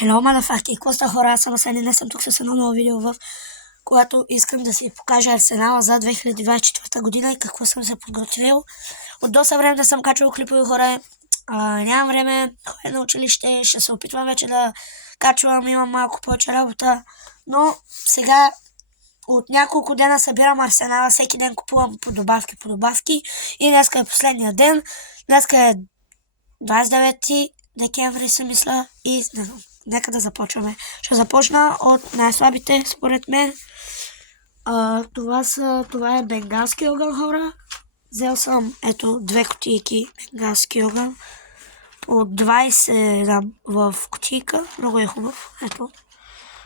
Hello, motherfucker! Какво ста хора? Аз съм Асен и днес съм тук с едно ново видео, в което искам да си покажа Арсенала за 2024 година и какво съм се подготвил. От доста време да съм качвал клипови, хора. Нямам време, ходя на училище, ще се опитвам вече да качвам, имам малко повече работа. Но сега от няколко дена събирам Арсенала, всеки ден купувам по добавки и днеска е последния ден. Днеска е 29 декември, се мисля, и нека да започваме. Ще започна от най-слабите, според мен. Това е бенгалски огън, хора. Взел съм, ето, 2 кутийки бенгалски огън. От 20 в кутийка. Много е хубав. Ето.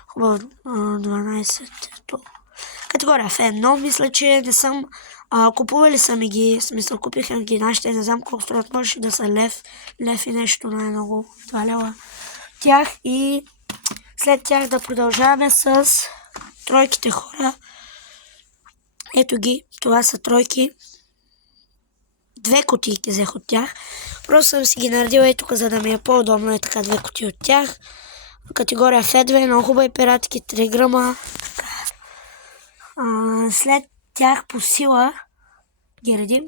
Хубаво. 12. Ето. Категория F1. Мисля, че не съм... купували са ми ги. В смисъл, купиха ги нашите. Не знам колко струват. Може да са лев и нещо най-много. 2 лева. Тях и след тях да продължаваме с тройките, хора. Ето ги. Това са тройки. 2 кутийки взех от тях. Просто съм си ги наредила и тук, за да ми е по-удобно. Е така 2 кутии от тях. Категория F2, много хубави пиратки, 3 грама. След тях по сила ги редим.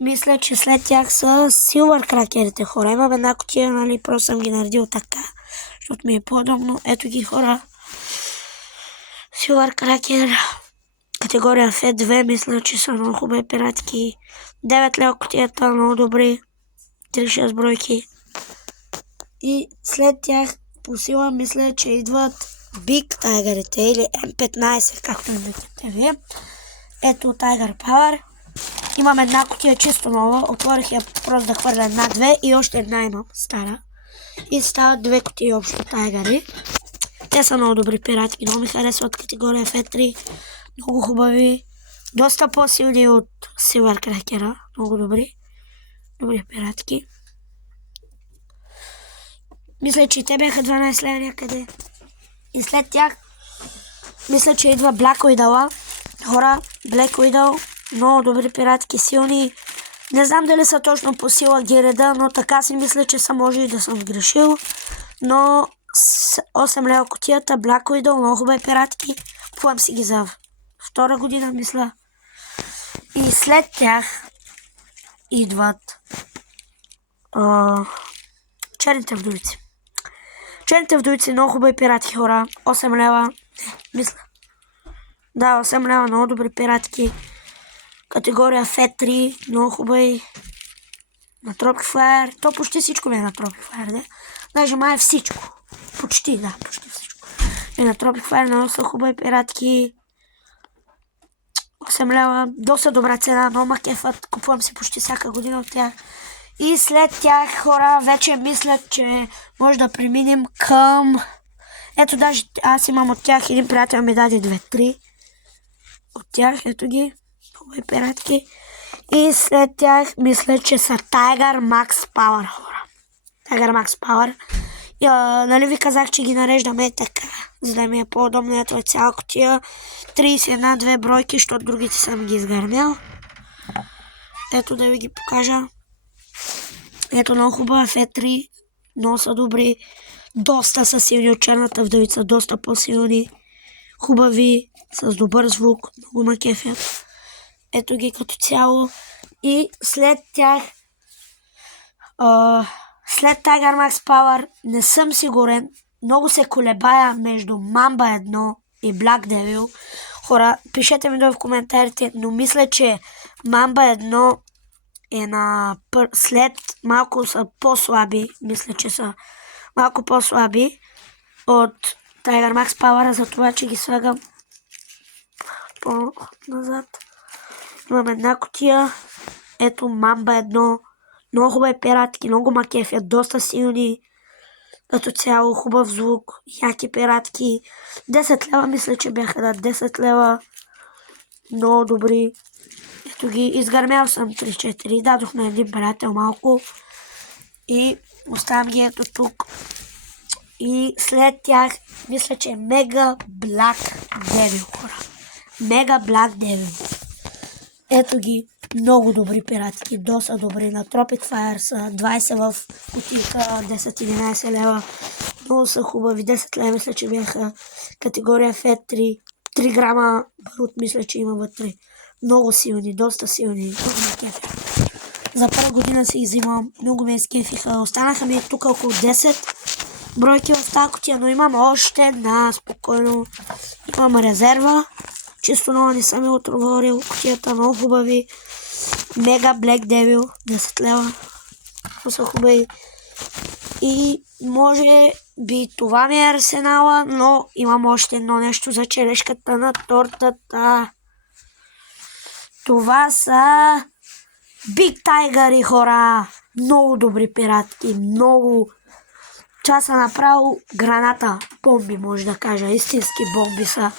Мисля, че след тях са силвър кракерите, хора. Имам една кутия, нали, просто съм ги наредил така, защото ми е по-удобно. Ето ги, хора. Силвър кракер. Категория F2, мисля, че са много хубави пиратки. 9 лева кутията, много добри. 36 бройки. И след тях по сила мисля, че идват Big Tiger-ите или M15, както наричате вие. Ето Tiger Power. Имам една кутия чисто нова. Отворих я просто да хвърля една-две и още една имам стара. И стават 2 кутии общо Tiger-и. Те са много добри пиратки. Много ми харесват категория F3. Много хубави. Доста по-силни от Silver Cracker. Много добри. Добри пиратки. Мисля, че те бяха 12 лева някъде. И след тях мисля, че идва Black Widow. Хора, Black Widow. Много добри пиратки, силни. Не знам дали са точно по сила ги реда, но така си мисля, че са, може и да съм грешил. Но 8 лева кутията, Black Widow, много хубави пиратки. Купувам си ги за 2 година, мисля. И след тях идват черните вдовици. Черните вдовици, много хубави пиратки, хора. 8 лева, мисля. Да, 8 лева, много добри пиратки. Категория F3, много хубави. На Tropic Fire. То почти всичко ми е на Tropic Fire, да? Даже май всичко. Почти всичко. И на Tropic Fire много са хубави пиратки. 8 лева, доста добра цена, много ма кефът. Купувам си почти всяка година от тях. И след тях, хора, вече мисля, че може да преминем към... Ето, даже аз имам от тях, един приятел ми даде 2-3 от тях, ето ги, хубави пиратки. И след тях мисля, че са Tiger Max Power, хора. Tiger Max Power. И, нали ви казах, че ги нареждаме така, за да ми е по-удобно. Ето е цяла кутия. 31-2 бройки, защото другите съм ги изгърмял. Ето да ви ги покажа. Ето много хубава F3. Много са добри. Доста са силни от черната вдовица. Доста по-силни. Хубави. С добър звук. Много ма кефят. Ето ги като цяло. И след тях след Tiger Max Power не съм сигурен. Много се колебая между Mamba 1 и Black Devil. Хора, пишете ми долу в коментарите, но мисля, че Mamba 1 е на след малко са по-слаби. Мисля, че са малко по-слаби от Tiger Max Power, за това, че ги слагам по-назад. Имам една кутия. Ето Mamba 1. Много хубави пиратки, много ма кефят, доста силни. Като цяло хубав звук, яки пиратки. 10 лева мисля, че бяха, да, 10 лева. Много добри. Ето ги, изгърмял съм 3-4. Дадох на един приятел малко. И оставям ги ето тук. И след тях мисля, че Mega Black Devil, хора. Mega Black Devil. Ето ги. Много добри пиратки, доста добри. На Tropic Fire са 20 в кутийка, 10-11 лева. Много са хубави. 10 лева мисля, че бяха категория F3. 3 грама барут мисля, че има вътре. Много силни, доста силни. За първа година си ги взимам. Много ме изкефиха. Останаха ми тук около 10 бройки в тази кутия, но имам още една. Спокойно. Имам резерва. Чисто много не съм я отговорил. Кутията много хубави. Мега Black Devil. 10 лева. Това са хубави. И може би това ми е арсенала, но имам още едно нещо за черешката на тортата. Това са Big Tiger, хора. Много добри пиратки. Много. Това са направо граната. Бомби, може да кажа. Истински бомби са.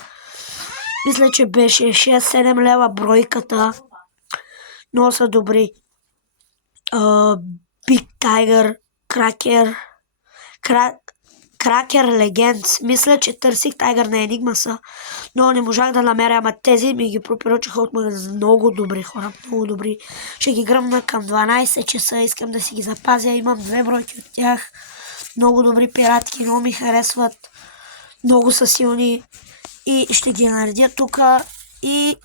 Мисля, че беше 6-7 лева бройката. Много са добри. Big Tiger, Cracker Legends. Мисля, че търсих Tiger на Enigma са, но не можах да намеря, ама тези ми ги пропоръчаха от магазин. Много добри хора, много добри. Ще ги гръмна към 12 часа, искам да си ги запазя. Имам 2 бройки от тях. Много добри пиратки, много ми харесват. Много са силни и ще ги наредя тук. И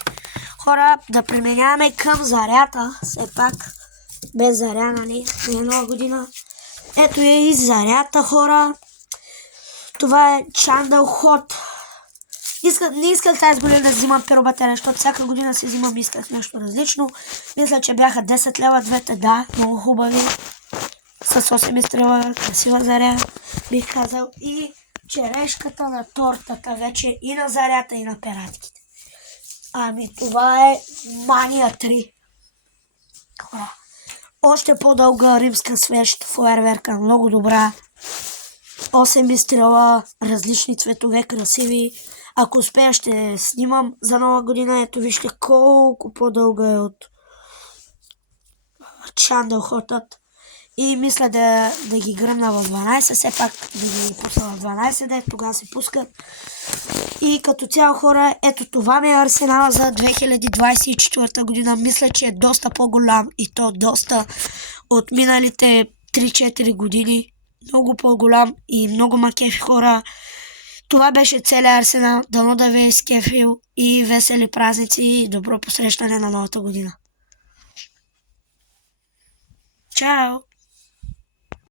хора, да преминаваме към зарята. Все пак, без заря, нали? На нова година. Ето е и зарята, хора. Това е Chandle Hot. Не исках тази година да взимам пиробатерия, защото всяка година си взимам, исках нещо различно. Мисля, че бяха 10 лева двете, да, много хубави. С 8 изстрела, красива заря, бих казал. И черешката на тортата вече и на зарята, и на пиратките. Ами това е Мания 3. Хора. Още по-дълга римска свещ, фойерверка, много добра. 8 изстрела, различни цветове, красиви. Ако успея, ще снимам за нова година. Ето вижте колко по-дълга е от Chandle Hot. И мисля да ги гръмна в 12, все пак да ги пусна в 12, да тогава се пускат. И като цяло, хора, ето това ми е арсенала за 2024 година. Мисля, че е доста по-голям и то доста от миналите 3-4 години. Много по-голям и много ма кефи, хора. Това беше целият арсенал. Дано да ви е изкефил и весели празници и добро посрещане на новата година. Чао!